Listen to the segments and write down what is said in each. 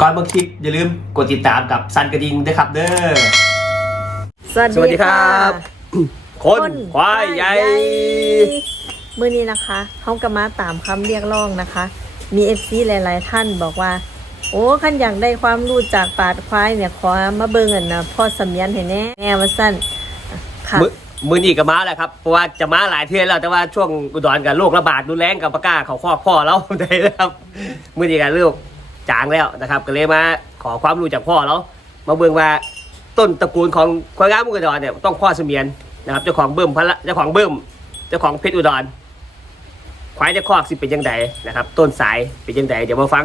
ก่อนเบางคลิปอย่าลืมกดติดตามกับซันกระดิ่งด้วยครับเด้อ สวัสสวัสดีครับะคนควายใหญ่มื่อนี้นะคะเขาก็มาตามคำเรียกร้องนะคะ มีเอฟซีหลาย ๆ ท่านบอกว่า โอ้ขันอยากได้ความรู้จากปาดควายเนี่ยขอมาเบิ่งกันนะพ่อสำยันให้แน่แน่ว่าสั้นค่ะมือมือนี่ก็มาแหละครับเพราะว่าจะมาหลายเทื่อแล้วแต่ว่าช่วงอุดรกับโรคระบาดรุนแรงกับปากกาเขาคอกพ่อเราได้แล้วครับมือนี่กับลูกจางแล้วนะครับ ก็เลยมาขอความรู้จากพ่อเรามาเบิ่งว่าต้นตระกูลของควายงามอุดรเนี่ยต้องพ่อเสมียนนะครับเจ้าของเบิ่มพระเจ้าของเบิ่มเจ้าของเพชรอุดรควายจะคอกสิเป็นยังไงนะครับ ต้นสายเป็นยังไงเดี๋ยวมาฟัง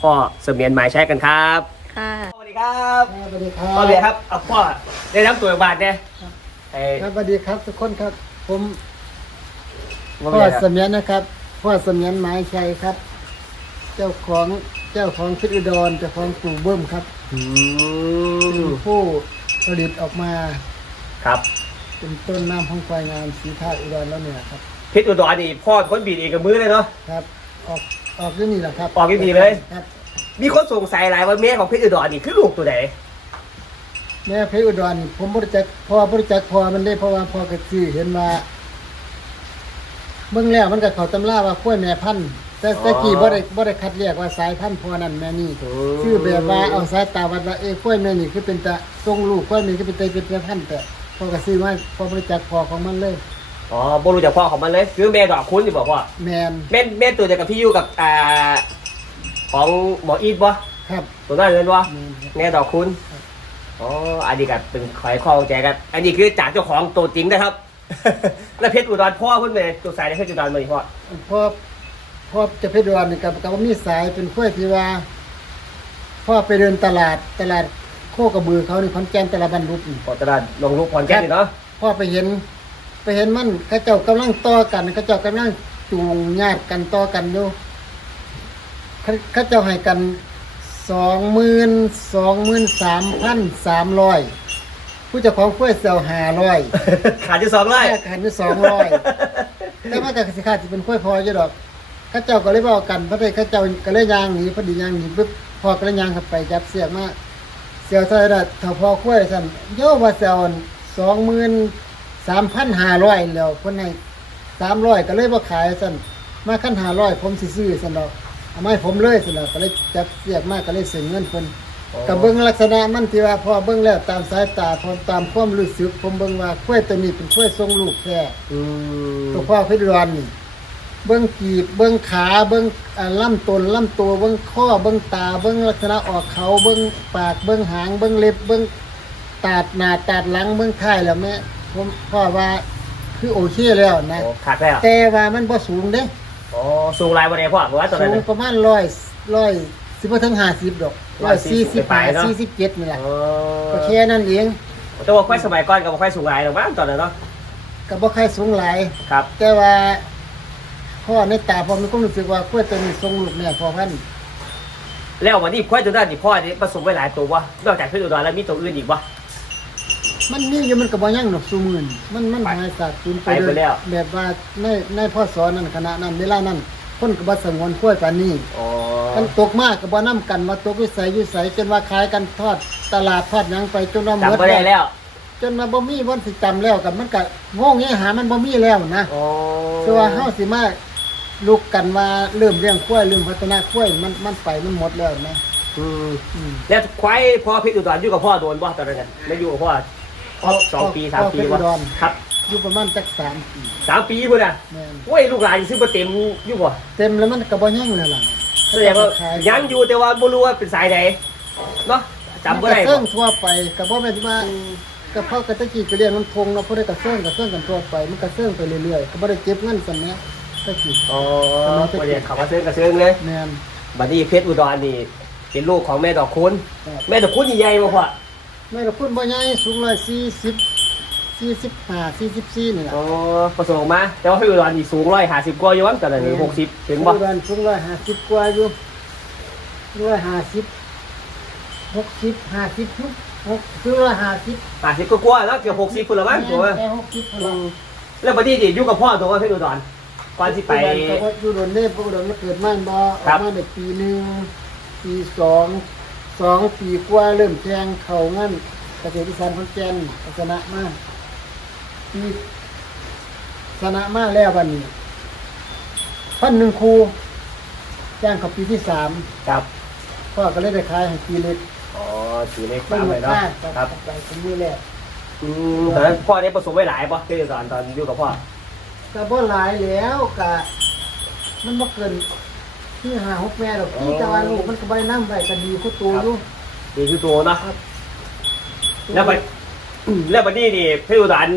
พ่อเสมียนหมายใช้กันครับค่ะ สวัสดีครับสวัสดีครัพ่อบเบียร์ครับเอาพ่อได้รับตัวบาทเนี่ยไอ้ครับสวัสดีครับทุกคนครับ ผมพ่อพ่อเบียร์คเสรับมียนนะครับพ่อเสมียนหมายชัยครับ เจ้าของเจ้าของพิษอุดรเจ้าของปู่เบิ้มครับอืมเป็นผู้ผลิตออกมาครับเป็นต้นน้ำของควายงามสีท่าอุดรแล้วเนี่ยครับเพชรอุดรนี่พ่อคนบีดเองกับมือเลยเนาะครับ ออก ออกที่นี่แหละครับออกที่นี่เลย ครับ มีคนสงสัยหลายว่าแม่ของเพชรอุดรนี่คือลูกตัวไหนแม่เพชรอุดรนี่ผมบริจาคพ่อบริจาคพอมันได้เพราะว่าพ่อกระซื้อเห็นว่าเบื้องแล้วมันก็เขาตำราว่าข้วยแม่พันธุ์แต่แต่กี้บ่ได้บ่ได้คัดแยกว่าสายพันธุ์พ่อนั่นแม่นี่ชื่อแบบว่าเอาสายตาวัดว่าเอ้กล้วยแม่นี่คือเป็นตะทรงลูกกล้วยนี่คือเป็นตะเป็นตะพันธุ์แต่พอก็ซื้อมาพอบริจาคพอของมันเลย อ๋อบ่รู้จักพ่อของมันเลยคือแม่ดอกคุณที่บอกว่าแมนแม่แม่ตัวเดียวกับที่อยู่กับอ่าของหมออีทบ่ครับตัวนั้นเลยบ่แม่นครับ แม่ดอกคุณอ๋ออันนี้ก็เป็นขอยข้อแจกันอันนี้คือจากเจ้าของตัวจริงนะครับ แล้วเพชรอุดรพ่อเพิ่นเป็นตัวสายในเพชรอุดรมาอีกพ่อพอพอจะเพชรดวนนี่กับกับมีสายเป็นกล้วยที่ว่าพ่อไปเดินตลาดตลาดโคกระบือเขานี่ขอนแก่นตลาดบรรลุปนี่ ขอตลาดลงรูปพรแก้วนี่เนาะพ่อไปเห็น ไปเห็นมันเขาเจ้ากำลังต่อกันเขาเจ้ากำลังจูงญาติกันต่อกันอยู่เขาเขาเจ้าให้กันสองหมื่นสองหมื่นสามพันสามร้อยผู้เจ้าของกล้วยเซลหาร้อยขาดอยู่สองไร่แค่กันอยู่สองร้อยแต่ว่ากับสิขาดจะเป็นกล้วยพออยู่ดอกเข้าเจ้าก็เลยบอกกันเพราะได้เข้าเจ้าก็เลยยางหนีพอดียางหนีปุ๊บพอก็เลยยางเข้าไปจับเสียกมาเสียวเท่าไหรล่ะถ้าพอกล้วยสั่นโยว่าเซลสองหมื่น สามพันห้าร้อยแล้วคนให้สามร้อยก็เลยบ่ขายสั่นมาขั้นห้าร้อยผมสิซื้อสั่นดอกเอาไม่ผมเลยสั่นดอกก็เลยจับเสียกมาก็เลยเสียเงินเพิ่นกับเบิ้งลักษณะมันที่ว่าพอเบิ้งแล้วตามสายตาพอตามความรู้สึกผมเบิ้งว่าข้วยตัวนี้เป็นข้วยทรงลูกแท้อืมตัวพ่อเพชรดอนนี่เบิ้งกีบเบิ้งขาเบิ้งอ่าลำต้นลำตัวเบิ้งข้อเบิ้งตาเบิ้งลักษณะออกเขาเบิ้งปากเบิ้งหางเบิ้งเล็บเบิ้งตาดหน้าตาดหลังเบิ้งท้ายแล้วแม่ ผมพ่อว่าคือโอเคแล้วนะโอ้ขาดแล้วแต่ว่ามันบ่สูงเด้อ๋อสูงลายวันไหนพ่อบอกว่าตอนสูนั้นงน่ะ ประมาณร้อยร้อยสิบถึงห้าสิบดอกร้อยสี่สิบไปห้าเนอะ สี่สิบเจ็ดนี่แหละอ๋อก็แค่นั้นเองแต่ว่าควายสมัยก่อนกับควายสูงลายหรอกมั้งตอนนั้นเนาะก็บ่ใครสูงหลาย ครับแต่ว่าพ่อในตาผมมีความรู้สึกว่ากล้วยตัวนี้ทรงลูกแม่พอพันธุ์แล้ววันนี้ควายตัวนั้นที่พ่อนี่ผสมไว้หลายตัววะนอกจากเพชรอุดรแล้วมีตัวอื่นอีกวะ มันมีอยู่มันก็บ่ยังดอกสูมื่นมันมันไปหายสาบสูญไปไปไปแล้ว แบบว่าในในพ่อสอนนั้นคณะนั้นเวลานั้นคนก็บ่สงวนกล้วยปานนี้ อ๋อมันตกมากก็บ่นํกันว่าตกวิสัยวิสัยจนว่าขายกันทอดตลาดทอดหยังไปจนว่าหมดจำไม่ได้แล้วจนว่าบ่มีวันสิจำแล้วกันมันก็โง่เงี้ยหามันบ่มีแล้วนะ อ๋อคือว่าเฮาสิมาลุกกันว่าเริ่มเลี้ยงกล้วยเริ่มพัฒนากล้วยมันมันไปมันหมดแล้วนะอืมอืมแล้วควายพ่อเพชรอุดรอยู่กับพ่อโดนบ่ตอนนั้นน่ะไม่อยู่กับพ่อ พ่อสองปีสามปีพ่อเพชรอุวะดรครับอยู่ประมาณจักสามปีสามปีพุ่นอะแม่นโอ้ยลูกหลานซื้อมาเต็มอยู่บ่เต็มแล้วมันก็บ่ยังแล้วล่ะแสดงว่ายังอยู่แต่ว่าบ่รู้ว่าเป็นสายใดเนาะจำบ่ได้มันก็บ่เสื่องทั่วไปก็บ่แม่นว่าก็เพราะกะตะกี้ก็เรียนมันทงเนาะผู้ใดก็เสื่องก็เสื่องกันทั่วไป มันก็เสื่องไปเรื่อยๆก็บ่ได้เก็บเงินกันเนี้ยตะกี้อ๋อบ่ได้เข้ามาซื้อกระเซิงเลยแม่นบัดนี้เพชรอุดรนี่เป็นลูกของแม่ดอกคุณครับแม่ดอกคุณใหญ่ๆบ่พ่อ แม่ก็พูดบ่ใหญ่สูง140 45 44นี่ล่ะอ๋อผสมออกมา แต่ว่าเพชรอุดรนี่สูง150กว่าอยู่มั้งตอนนั้นนี่60ถึงบ่ปัจจุบันสูง150กว่าอยู่150 60 50ทุกหกคือว่าหาสิบห้าสิบก็กว่าแล้วเกือบหกสิบคนละมั้งตัวแค่หกสิบคนละแล้วบัดนี้ดิอยู่กับพ่อตัวว่าเพชรอุดรก่อนที่ไปเขาก็อยู่โดนเล่พวกโดนก็เกิดมั่นบ่อครัอบกมาเด็กปีหนึ่งปีสอง สองปีกว่าเริ่มแทงเข่างั้นเกษตรอีสานขอนแก่นชนะมากปีชนะมากแล้ววันนี้พันหนึ่งครูจ้างเขาปีที่สามครับพ่อก็เลยได้ขายให้ปีเล็กอ๋อถือเลขต้ตามนเลยเนาะค่าครับไปเป็นมือแรกอืมตอนนั้นพ่อได้ประสบไว้หลายป่ะเพชรอุดรตอนอยู่กับพ่อ ก็บ่หลายแล้วกะมันบ่เกิน ที่หาหกแม่ดอกที่แต่ว่าลูกมันก็บ่ได้นำไว้ก็ดีคู่ตัวอยู่นี่คือตัวเนาะแล้วบัดแล้วบัดนี้นี่เพชรอุดร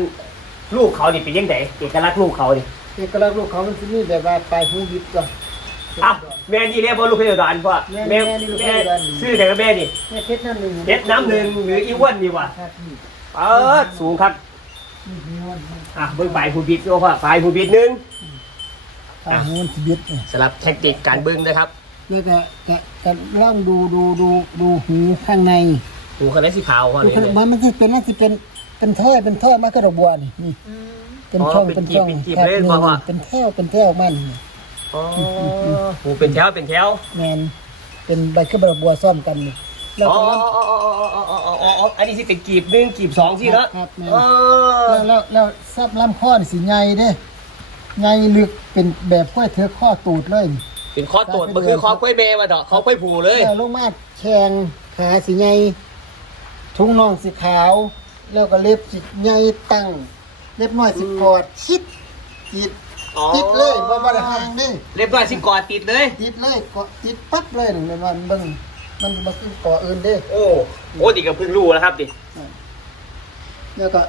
ลูกเขานี่เป็นยังไงเอกลักษณ์ลูกเขานี่เอกลักษณ์ลูกเขามันสิมีแบบว่าปลายหูบิดก่อนอ้าวแม่นี่เรียกว่าลูกเพชรอุดรพ่อแม่แม่แม่นี่ลูกเพแม่ชรอุดรชื่อแต่กับแม่นี่แม่เพชรน้ำหนึ่งเพชรน้ำหนึ่งหรืออีอ้วนนี่วะครับนี่เออสูงครับนี่หิวมันอะเบิ่งปลายผู้บิดโอ้พ่อปลายผู้บิดหนึง ปลายหูมันสิบิดเนี่ยสำหรับเทคนิคการเบิ่งนะครับแล้วก็ก็ก็ลองดูดูดูดูหูข้างในหูคันนี้สีขาวพ่อดูนี่ข้างมันมันสิเป็นมันสิเป็นเป็นท่อเป็นท่อมากระดอกบัวนี่นี่อืมเป็นช่องเป็เป็นนจีบช่องเป็นจีบครับเลยนี่พ่อพ่อเป็นแถวเป็นแถวมันนี่อ๋อหูเป็นแถวเป็นแถวแมนเป็นใบกระดอกบัวซ่อมกันนี่แล้วอ๋อก็อ๋ออ๋ออ๋ออ๋ออ๋ออ๋ออันนี้สิเป็นกีบหนึ่งกีบสองสิเนาะครับแม่น เออ แล้วแล้วแล้วซับลำข้อนี่สิใหญ่เด้ ใหญ่ลึกเป็นแบบค่อยเถือข้อตูดเลยนี่เป็นข้อตรวจมันคือข้อกล้วยเมย์มาดอกข้อกล้วยผูเลย แล้วลงมาแข่งขาสิใหญ่ทุ่งน่องสีขาว แล้วก็เล็บสิใหญ่ตั้ง เล็บน้อยสิกอดชิดติดอ๋อ ติดเลยบ่บ่ได้ห่างนี่เรียบร้อยสิกอดติดเลย ติดเลยกอดติดปั๊บเลยนี่มันมันเบิ่งมันบ่คือก่ออื่นเด้ โอ้โหดิก็เพิ่งรู้แล้วครับดิ แล้วก็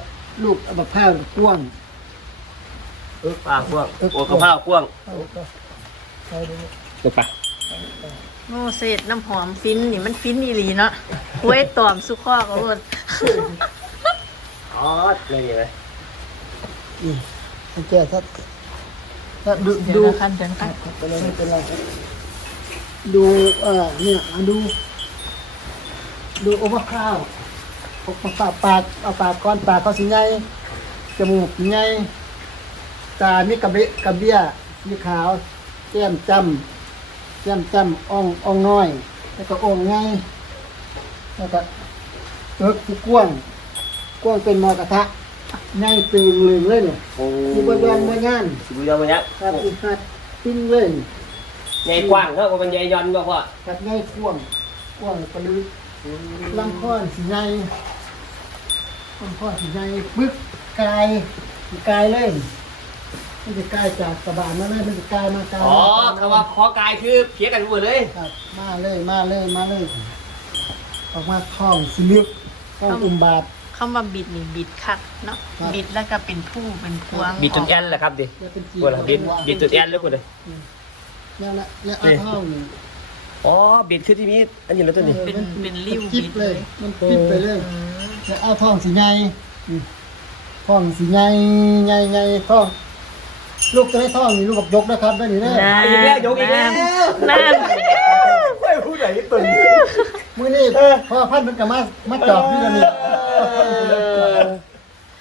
ลูกเอามะพร้าวกว้าง เออป้ากว้างโอ้กระเพรากว้างเอาก็ใส่ดูดูไปโมเสสน้ำหอมฟินนี่มันฟินอีหลีเนาะกล้วยตอมสุข้อก็หมดอ๋อเลยเลยนี่โอเคถ้าถ้าดูเดี๋ยวดูนะคันเดี๋ยวนะคันไปเลยไม่เป็นไรครับดูเอ่อเนี่ยอะดูดูโอเวอร์คราวปกปากปากเอาปากก้อนปากเขาสีใหญ่จมูกสีใหญ่ ตา มีกระเบกระเบี้ยมีขาวแก้มจำแก้มจำอ่องอ่องน้อย แล้วก็อ่องใหญ่แล้วก็เอิกที่กว้างกว้างเป็นมอกระทะใหญ่ตื่นลืมเลยเนี่ยโอ้มีบนยอนบนย่านสิบุญยอมมันเนี้ยครับอีกครับปิ้งเลยใหญ่กว้างเท่ากับมันใหญ่ยอนบ่พ่อครับใหญ่กว้างกว้างปลือลำคอสีใหญ่ลำคอสีใหญ่ปึ๊กกายกายเลย มันจะกายจากกระบาลมาเลยมันจะกายมากายอ๋อมาคำว่าคอกายคือเพี้ยกันหมดเลย ครับ มาเลยมาเลยมาเลย ออกมาท้องสิลึกท้องอุ้มบาทคำว่าบิดนี่บิดคักเนาะครับบิดแล้วก็เป็นผู้เป็นพวงบิดจนแอนแหละครับดิแล้วเป็นจีพวกเราบิดบิดจนแอนเลยคุณเลยแล้วละแล้วเอาท้องนี่อ๋อบิดคือที่นี้อันนี้แล้วตัวนี้เป็นเป็นริ้วจิ๊บบิดเลเลยยมันจิ๊บไปเลยอืมแล้วเอาท้องสีใหญ่อืมท้องสีใหญ่ใหญ่ใหญ่ท้อง ลูกจะให้ท้องนี่ลูกกับยกนะครับได้นี่เด้อนั่นอีกแล้วยกอีกแล้วนั่นไม่พูดไหนตุนมื้อนี้พอพันธุ์มันก็มามาจอบนี่แล้วนี่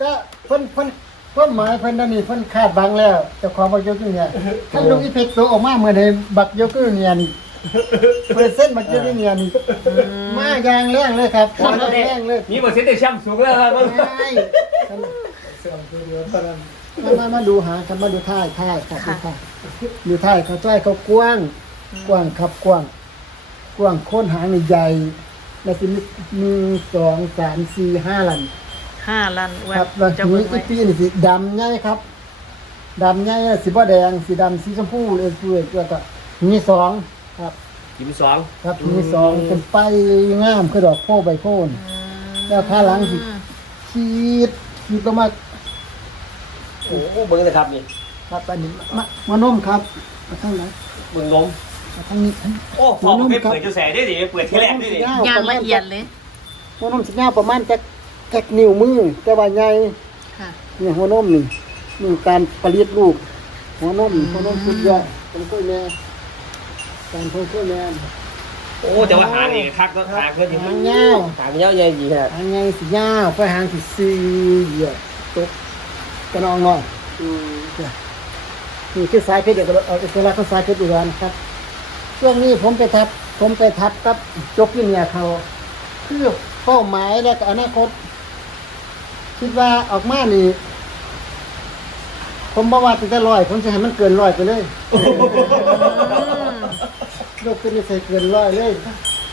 ก็เพิ่นเพิ่นเพิ่นหมายเพิ่นนั่นนี่เพิ่นคาดบังแล้วเจ้าของบักยกอยู่เนี่ยถ้าลูกอีเพชรโตออกมาเมื่อใดบักยกอยู่เนี่ยนี่เปอร์เซ็นต์บักยกอยู่เนี่ยนี่มาอย่างแรงเลยครับมาอย่างแรงเลยมีเปอร์เซ็นต์แต่แชมป์สูงแล้วครับใช่เสื่อมตัวเดียวเท่านั้น มามามาดูหางครับมาดูท่ายท่ายครับดูท่ายดูท่ายเขาจ้อยเขากว้าง กว้างครับกว้าง กว้างโค้นหางนี่ใหญ่แล้วทีนี้หนึ่งสองสามสี่ห้าลันห้าลันวันครับแล้วจะทีเบิ่นี้งอีไว้ปีนี่สีดำใหญ่ครับดำใหญ่สีบ่แดงสีดำสีชมพูเลยสวยแล้วก็มีสองครับทีมสองครับมีสองเป็นไปงามคือดอกโพใบโพนแล้วข้างหลังสิขีดขีดลงมา โอ้โหเบิ้งนะครับนี่ครับอันนี้มามานมครับมาข้างไหนเบิ้งนมมาข้างนี้โอ้พอมันไม่เปิดจุแสได้ดิเปิดที่แรกได้ดิงานละเอียดเลยหัวนมสิยาวประมาณจักจักนิ้วมือแต่ว่าใหญ่ค่ะเนี่ยหัวนมนี่นี่การผลิตลูก หัวนมหัวนมสุดยอดเป็นกล้วยแม่การเพิ่มกล้วยแม่โอ้แต่ว่าหางนี่คักก็หางเพื่อนอยู่หางยาวหางยาวใหญ่ดีขนาดหางไงสียาวไฟหางสีซีเหยียดตก กระนองน้อยนี่คือสายเพชรเอกเอกลักษณ์ของสายเพชรอุดรครับ ช่วงนี้ผมไปทับ ผมไปทับกับจกยินเนี่ยเขาคือเป้าหมายและก็อนาคต คิดว่าออกมานี่ผมบอกว่าตั้งแต่ร้อยผมจะให้มันเกินร้อยไปเลยลูกเป็นใส่เกินร้อยเลย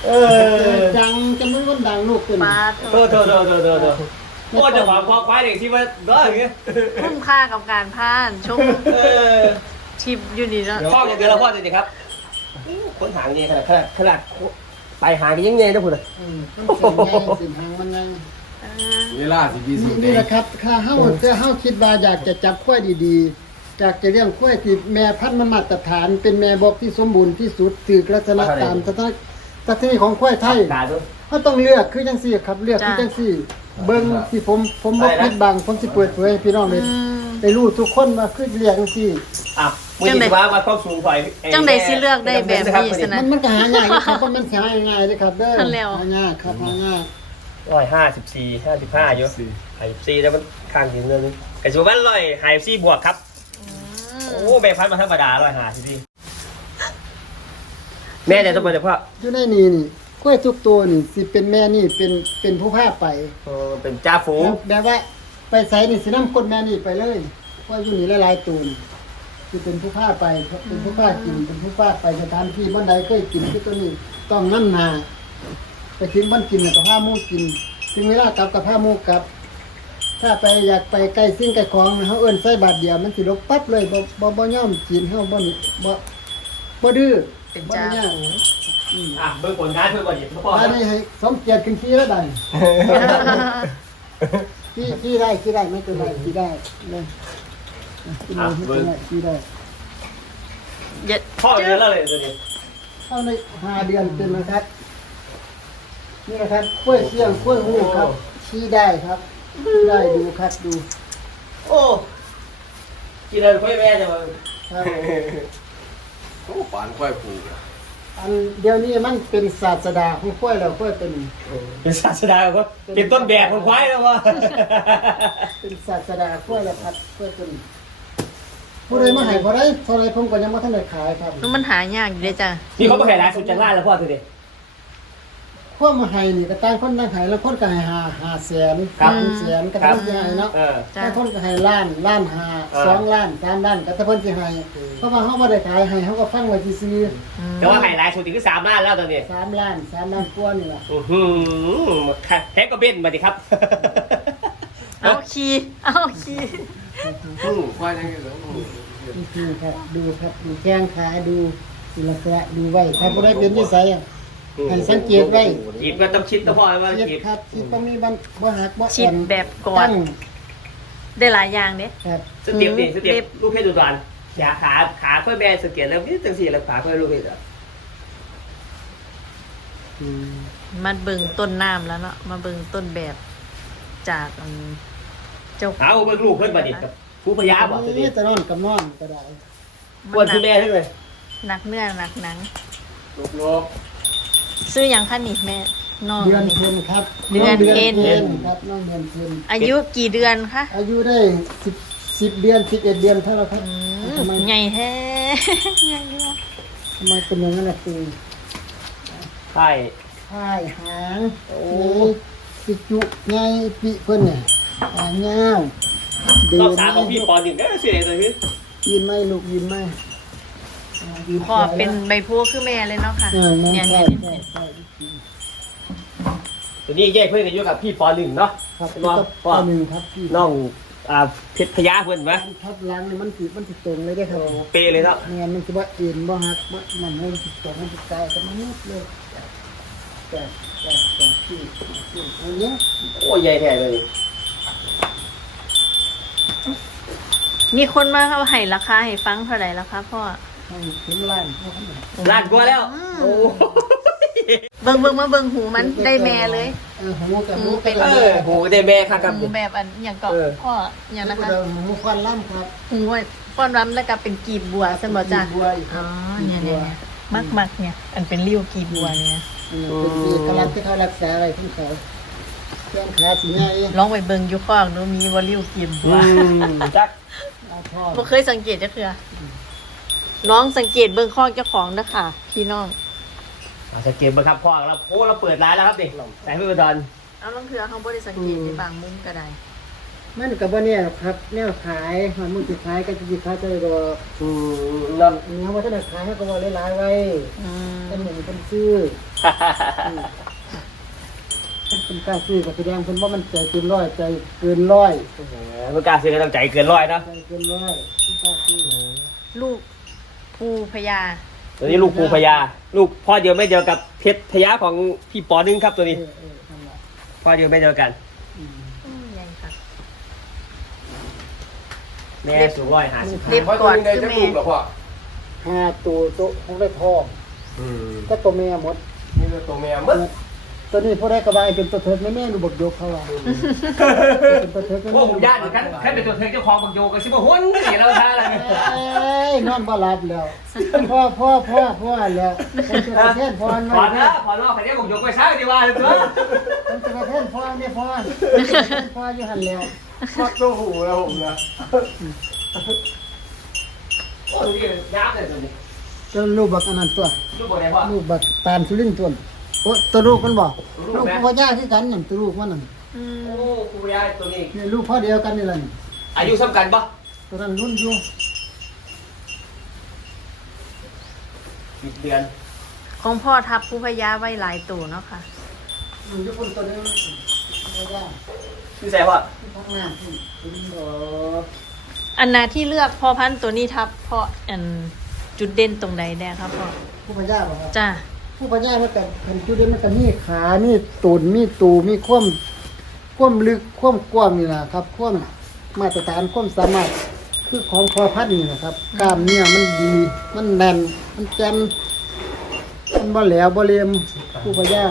เออ ดังจนมันก็ดังลูกเป็นปลาโทษโทษโทษโทษ โทษโทษโอ้จะขวางคอควายเด็กที่ว่าด้ออย่างเงี้ยคุ้มค่ากับการพานชมเออชิปอยู่นี่เนาะพ่ออย่างเดียวแล้วพ่อจริงๆครับคนหางนี่ขนาดขนาดขนาดไปหางก็ยังไงนะคุณอืมต้องเสียงไงเสียงหางมันไงอ่าเวลาสิบีสุนี่ดนี่แหละครับถ้าเฮาถ้าเฮาคิดว่าอยากจะจับข้อยดีๆอยากจะเลี้ยงข้อยที่แม่พันธุ์มันมาตรฐาน เป็นแม่บอกที่สมบูรณ์ที่สุดถือลักษณะตามสถานสถานของข้อยไทยตาดูเขาต้องเลือกคือจังซี่ครับ เลือกคือจังซี่ เบิ่งที่ผมผมบ่ปิดบังผมสิเปิดเผยให้พี่น้องได้อืมได้รู้ทุกคนว่าคือเรียกจังซี่อะมือที่ว่ามาความสูงถอยจังใดสิเลือกได้แบบนี้สมันะนมันก็หาง่ายนะครับเพราะมันหาง่ายๆเด้อครับเด้อทันแล้วหาง่ายครับหาง่ายร้อยห้าสิบสี่ห้าสิบห้าเยอะห้าสิบสี่แล้วมันข้างถึงเรื่องนึงไอ้สุวรรณร้อยห้าสิบสี่บวกครับโอ้แบ่งพันมาธรรมดาร้อยห้าสิบสี่แม่จะต้องมาจากพ่ออยู่ในนี่นี่ กล้วยทุกตัวนี่สิเป็นแม่นี่เป็นเป็นผู้พาไปเออเป็นจ้าฝูงแบบว่า ไปใส่นี่สิน้ำคนแม่นี่ไปเลยว่าอยู่นี่หลายๆตัวนี่สิเป็นผู้พาไปเป็นผู้พากินเป็นผู้พาไปสถานที่บ้านใดเคยกินคือตัวนี้ต้องน้ำนาไปถึงบ้านกินกับผ้าหมูกิน ถึงเวลากลับกับผ้าหมูกลับ ถ้าไปอยากไปใกล้สิ่งใกล้ของเขาเอิ้นใส่บาทเดียวมันสิลบปั๊บเลยบ่บ่บ่ย่อมกินเฮาบ่นี่บ่บ่ดื้อเป็นบ่จ้ายากฝูง อืมอะเบิ่งผลงานเพื่อนก่อนดิพ่ออันนี้ให้สมเกียรติขึ้นที่แล้วได้ที่ที่ได้ที่ได้ไม่เป็นไรที่ได้เลยที่ได้ไม่เป็นไรที่ได้เย็ดพ่อเยอะแล้วเลยตัวนี้เข้าในห้าเดือนเป็นนะครับ นี่นะครับกล้วยเสี่ยงกล้วยหูครับชี้ได้ครับชี้ได้ดูครับดู โอ้กินอะไรค่อยแม่จะมาครับโอ้ปานควายผูก อันเดี๋ยวนี้มันเป็นศาสดาของกล้วยแล้วกล้วยเป็นเป็นศาสดาก็เป็นต้นแบบของควายแล้ววะเป็นศาสดากล้วยแล้วครับกล้วยเป็นผู้ใดมาให้พอได้พอได้ผมก็ยังไม่ทันได้ขายครับแล้วมันหายากอยู่เลยจ้ะนี่เขาไปขายร้านสุดจังหวัดแล้วพ่อตัวนี้ พวกมาให้นี่ก็ต่างคนต่างให้แล้วคนก็ให้หาหาแสนครับหนึ่งแสนก็ครัต้บ องสิให้เนาะเออ จ้ะบางคนก็ให้ล้านล้านหาเออ สองล้านสามล้านก็แต่เพิ่นสิให้เพราะว่าเขาบ่ได้ขายให้เขาก็ฟังไว้ซื่อแต่ว่าขายร้านสุดที่คือสามล้านแล้วตอนนี้ๆสามล้านสามล้านกว่านี่ล่ะอือหือแท็กก็เบ้นมาดิครับ เอาคีเอาคีผูกควายยังไงเหรอนี่คือครับดูครับดูแข้งขาดูศิลปะดูไว้ถ้าบ่ได้เป็นนิสัยอะ ให้สังเกตไว้จีบก็ต้องคิดนะพ่อว่าเฮ็ดจีบครับที่ต้องมีบันบ่หักบ่ชิปแบบกอดตั้งได้หลายอย่างเด้ครับสเต็ปนี่สเต็ปลูกเพชรดุดานขาขาขาค่อยแบนสเก็ตแล้วนี่จังสี่แล้วขาค่อยลูกเพชรอะอืมมาเบิ่งต้นน้ำแล้วเนาะ มาเบิ่งต้นแบบจากอืมเจ้าเอาเบิ่งลูกเพิ่นมาดิกับผู้พยาบอกตัวนี้นี่แต่นอนกับนอนก็ได้ปวดคือแม่ใช่ไหมหนักเนื้อหนักหนังลูกลูก ซื้ออย่างขั้นนี่แม่น้องเดือนนี่ เพ็ญครับเดือนเพ็ญครับน้องเดือนเพ็ญอายุกี่เดือนคะอายุได้สิบสิบเดือนสิบเอ็ดเดือนเท่านั้นครับอืทำไมมใหญ่แท้ ใหญ่เลยทำไมเป็นอย่างนั้นล่ะคือใช่ท้ายหางโอ้ปิจุไงปิเพิ่นเนี่ยหางยาวเดิรอบนสามของพี่ปอหนึ่งก็เสียเลยพี่ยืนไม่ลูกยืนไม่ายืนพ่อเป็นใบพูคือแม่เลยเนาะค่ะเออนั่นเนี่ยใช่เนี่ยใช่เนี่ยใช่ตัวนี้แยกเพื่อนกันอยู่กับพี่ปอหนึ่งเนาะครับน้องก็พ่อหนึ่งครับพี่น้องอ่าเพชรพยาเพื่อนไหมทับหลังนี่มันติดมันติดตรงเลยได้อครับเปเลยเนาะเนี่ยมันจะว่าเอ็นบ่หักบ่นั่นเลยติดตรงมันติดกายกันมันนิดเลยแต่แต่แต่ที่ที่อันเนี้ยโอ้ใหญ่แท้เลยมีคนมาเขาให้ราคาให้ฟังเท่าไหร่ราคาพ่อให้ ถึงล้านเท่านั้นแหละล้านกว่าแล้วโอ้เบิ่งเบิ่งมาเบิ่งหูมันได้แม่เลย เออหูกับหูหูเป็นเออโหได้แม่ค่ะครับ หูแบบอันอย่างเกาะเออ พ่ออย่างนะคะเดิมหูควันล่ำครับหูไว้ป้อนรำแล้วก็เป็นกีบบัวสมบจ้ะบัวอีกคอ๋รัอบเนี่ยบัเนี่วยเนี่ยมักมักๆเนี่ย อันเป็นริ้วกีบัวเนี่ยอันนั้นเป็นเอกลักษณ์ที่เขารักษาอะไรของเขาเครื่องขาสีใหญ่ลองไปเบิ่งอยู่ข้างดูมีว่าริ้วกีบัวจักเอาทอดบ่เคยสังเกตจักเทื่อ ลองสังเกตเบิ่งข้องเจ้าของเด้อค่ะพี่น้องเอาสเก็ตบังคับพ่อเราโอ้เราเปิดร้านแล้วครับนี่ใส่เพื่อนอุดรเอาลองเทื่อเขาบ่ได้สังเกตในบางมุมก็ได้มันกับว่าเนี่ยครับแนวขายมันมึงจะขายก็จะขายจะได้ก็อืมเนาะอันนี้ว่าถ้าขายให้ก็ว่าหลายๆไว้อืมเป็นเหมือนเป็นซื้อเป็นกล้าซื้อกับแสดงเป็นว่ามันใจเกินร้อยใจเกินร้อยเมื่อกล้าซื้อก็ต้องใจเกินร้อยเนาะใจเกินร้อยที่กล้าซื้อลูก ภูพญาตัวนี้ลูกปูพญา ลูกพ่อเดียวไม่เดียวกับเพชรพญาของพี่ปอนึงครับตัวเอนี้อเออนั่นแหละพ่อเดียวไม่เดียวกัน อืมอืมใหญ่ค่ะ แม่สูงร้อยห้าสิบเล็บ เพราะตัวนึงได้จะลูกหรอพ่อห้าตัวตัวของได้ทองอืมก็ตัวแม่หมดนี่คือตัวแม่มึด ตัวนี้พวกได้กระบายเป็นตัวเถิดแม่แม่ดูบกยกเขาว่าเป็นตัวเถิดแม่โอ้แม่ผมญาติเหมือนกันแค่เป็นตัวเธอเจ้าของบักโยกันสิบ่หุ้นนี่เราท่าอะไรเอ้ยนอนบ่หลับแล้วพ่อพ่อพ่อพ่อแล้วผมจะไปแทนพ่อนพอเถอะพอรอใครได้บักโยไปช้าดีว่าเลยเถอะผมจะไปแทนพ่อเนี่ยพ่อพ่ออยู่หันแล้วมักตัวหูแล้วผมนะโอ้ยยับเลยตัวนี้ตัวลูกบักอันนั้นตัวลูกบอกได้พ่อลูกบักตาลสุรินทร์ตัว โอ้ตัวลูกมันบอกลูกพ่อย่าที่กันนั่นตัวลูกมันนั่นอืมโอ้ครูยายตัวนี้ นี่ลูกพ่อเดียวกันนี่แหละนี่อายุซ้ำกันปะตัวนั้นรุ่นอยู่สิบเดือนของพ่อทับภูพญาไว้หลายตัวเนาะค่ะมันอยู่คนตัวนึงพ่อย่าชื่อแซ่พ่อที่พักน้ำที่สุรินทร์บอกอันนาที่เลือกพ่อพันธุ์ตัวนี้ทับเพราะอันจุดเด่นตรงใดแน่ครับพ่อผู้พ่อย่าบอกครับจ้า ผู้ปัญญามันกับเป็นจุดเด่นมันกับมีขามีตูนมีตูมีความความลึกความกว้างนี่นะครับความมาตรฐานความสามารถคือของคอพัดนี่นะครับกล้ามเนื้อมันดี มันแน่น มันแจ่มมันบ่แหลวบ่เลียมผู้ปัญญา